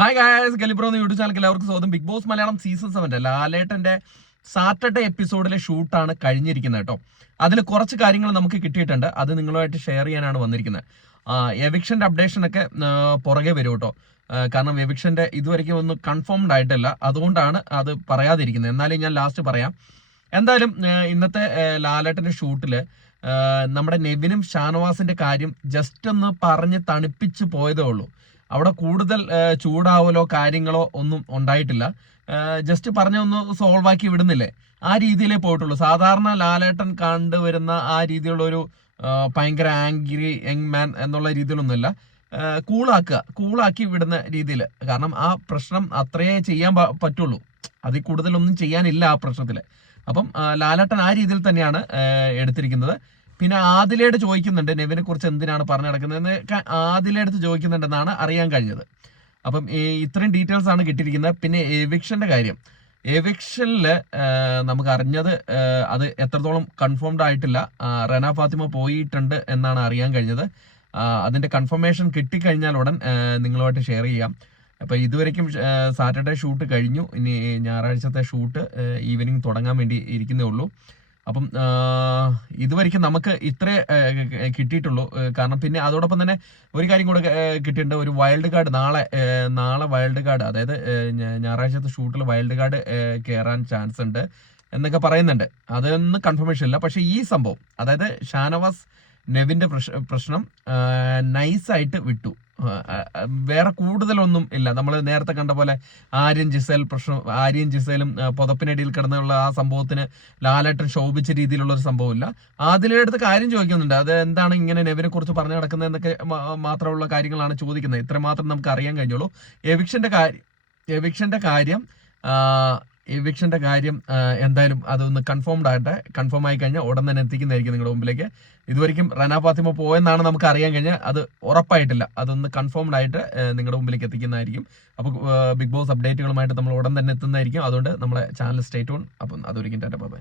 Hi guys, ഗലിബ്രോ എന്ന YouTube ചാനലിൽ എല്ലാവർക്കും സ്വാഗതം. ബിഗ് ബോസ് മലയാളം സീസൺ 7 ലാലേട്ടന്റെ സാറ്റർഡേ എപ്പിസോഡിലെ ഷൂട്ടാണ് കഴിഞ്ഞിരിക്കുന്നത് കേട്ടോ. അതിൽ കുറച്ച് കാര്യങ്ങൾ നമുക്ക് കിട്ടിയിട്ടുണ്ട്. അത് നിങ്ങളുമായിട്ട് ഷെയർ ചെയ്യാനാണ് വന്നിരിക്കുന്നത്. എവിക്ഷന്റെ അപ്ഡേഷൻ ഒക്കെ പുറകെ വരും കേട്ടോ. കാരണം എവിക്ഷന്റെ ഇതുവരെയ്ക്കും ഒന്നും കൺഫേംഡ് ആയിട്ടില്ല, അതുകൊണ്ടാണ് അത് പറയാതിരിക്കുന്നത്. എന്നാലും ഞാൻ ലാസ്റ്റ് പറയാം. എന്തായാലും ഇന്നത്തെ ലാലേട്ടന്റെ ഷൂട്ടില് നമ്മുടെ നെവിനും ഷാനവാസിന്റെ കാര്യം ജസ്റ്റ് ഒന്ന് പറഞ്ഞ് തണുപ്പിച്ച് പോയതേ ഉള്ളൂ. അവിടെ കൂടുതൽ ചൂടാവലോ കാര്യങ്ങളോ ഒന്നും ഉണ്ടായിട്ടില്ല. ജസ്റ്റ് പറഞ്ഞൊന്ന് സോൾവ് ആക്കി വിടുന്നില്ലേ, ആ രീതിയിലേ പോയിട്ടുള്ളൂ. സാധാരണ ലാലേട്ടൻ കണ്ടുവരുന്ന ആ രീതിയിലുള്ള ഒരു ഭയങ്കര ആംഗ്രി യങ് മാൻ എന്നുള്ള രീതിയിലൊന്നുമില്ല. കൂളാക്കി വിടുന്ന രീതിയിൽ. കാരണം ആ പ്രശ്നം അത്രയേ ചെയ്യാൻ പറ്റുള്ളൂ, അതിൽ കൂടുതലൊന്നും ചെയ്യാനില്ല ആ പ്രശ്നത്തിൽ. അപ്പം ലാലേട്ടൻ ആ രീതിയിൽ തന്നെയാണ് എടുത്തിരിക്കുന്നത്. പിന്നെ ആദിലയോട് ചോദിക്കുന്നുണ്ട് നെവിനെ കുറിച്ച് എന്തിനാണ് പറഞ്ഞു നടക്കുന്നതെന്ന് ആദിലയെടുത്ത് ചോദിക്കുന്നുണ്ടെന്നാണ് അറിയാൻ കഴിഞ്ഞത്. അപ്പം ഇത്രയും ഡീറ്റെയിൽസ് ആണ് കിട്ടിയിരിക്കുന്നത്. പിന്നെ എവിക്ഷന്റെ കാര്യം, എവിക്ഷനിൽ നമുക്ക് അറിഞ്ഞത് അത് എത്രത്തോളം കൺഫേംഡ് ആയിട്ടില്ല. റെന ഫാത്തിമ പോയിട്ടുണ്ട് എന്നാണ് അറിയാൻ കഴിഞ്ഞത്. അതിന്റെ കൺഫർമേഷൻ കിട്ടിക്കഴിഞ്ഞാൽ ഉടൻ നിങ്ങളുമായിട്ട് ഷെയർ ചെയ്യാം. അപ്പൊ ഇതുവരെയ്ക്കും സാറ്റർഡേ ഷൂട്ട് കഴിഞ്ഞു. ഇനി ഞായറാഴ്ചത്തെ ഷൂട്ട് ഈവനിങ് തുടങ്ങാൻ വേണ്ടി ഇരിക്കുന്നേ ഉള്ളൂ. അപ്പം ഇതുവരെയ്ക്കും നമുക്ക് ഇത്രേ കിട്ടിയിട്ടുള്ളൂ. കാരണം പിന്നെ അതോടൊപ്പം തന്നെ ഒരു കാര്യം കൂടെ കിട്ടിയിട്ടുണ്ട്. ഒരു വൈൽഡ് കാർഡ് നാളെ വൈൽഡ് കാർഡ്, അതായത് ഞായറാഴ്ചത്തെ ഷൂട്ടിൽ വൈൽഡ് കാർഡ് കയറാൻ ചാൻസ് ഉണ്ട് എന്നൊക്കെ പറയുന്നുണ്ട്. അതൊന്നും കൺഫർമേഷൻ ഇല്ല. പക്ഷെ ഈ സംഭവം, അതായത് ഷാനവാസ് നെവിന്റെ പ്രശ്നം നൈസായിട്ട് വിട്ടു. വേറെ കൂടുതലൊന്നും ഇല്ല. നമ്മൾ നേരത്തെ കണ്ട പോലെ ആര്യൻ ജിസേലും പുതപ്പിനടിയിൽ കിടന്നുള്ള ആ സംഭവത്തിന് ലാലേട്ടൻ ശോഭിച്ച രീതിയിലുള്ള ഒരു സംഭവമില്ല. അതിലെടുത്ത് കാര്യം ചോദിക്കുന്നുണ്ട്, അത് എന്താണ് ഇങ്ങനെ നെവിനെ കുറിച്ച് പറഞ്ഞു നടക്കുന്നത് എന്നൊക്കെ മാത്രമുള്ള കാര്യങ്ങളാണ് ചോദിക്കുന്നത്. ഇത്ര മാത്രം നമുക്ക് അറിയാൻ കഴിഞ്ഞുള്ളൂ. എവിക്ഷന്റെ കാര്യം എന്തായാലും അതൊന്ന് കൺഫേംഡ് ആയിട്ട്, കൺഫേം ആയി കഴിഞ്ഞാൽ ഉടൻ തന്നെ എത്തിക്കുന്നതായിരിക്കും നിങ്ങളുടെ മുമ്പിലേക്ക്. ഇതുവരെയ്ക്കും റന ഫാത്തിമ പോയെന്നാണ് നമുക്ക് അറിയാൻ കഴിഞ്ഞാൽ, അത് ഉറപ്പായിട്ടില്ല. അതൊന്ന് കൺഫേംഡ് ആയിട്ട് നിങ്ങളുടെ മുമ്പിലേക്ക് എത്തിക്കുന്നതായിരിക്കും. അപ്പോൾ ബിഗ് ബോസ് അപ്ഡേറ്റുകളുമായിട്ട് നമ്മൾ ഉടൻ തന്നെ എത്തുന്നതായിരിക്കും. അതുകൊണ്ട് നമ്മളെ ചാനൽ സ്റ്റേ ട്യൂൺ. അപ്പം അതൊരിക്കും. ടാറ്റ ബൈ.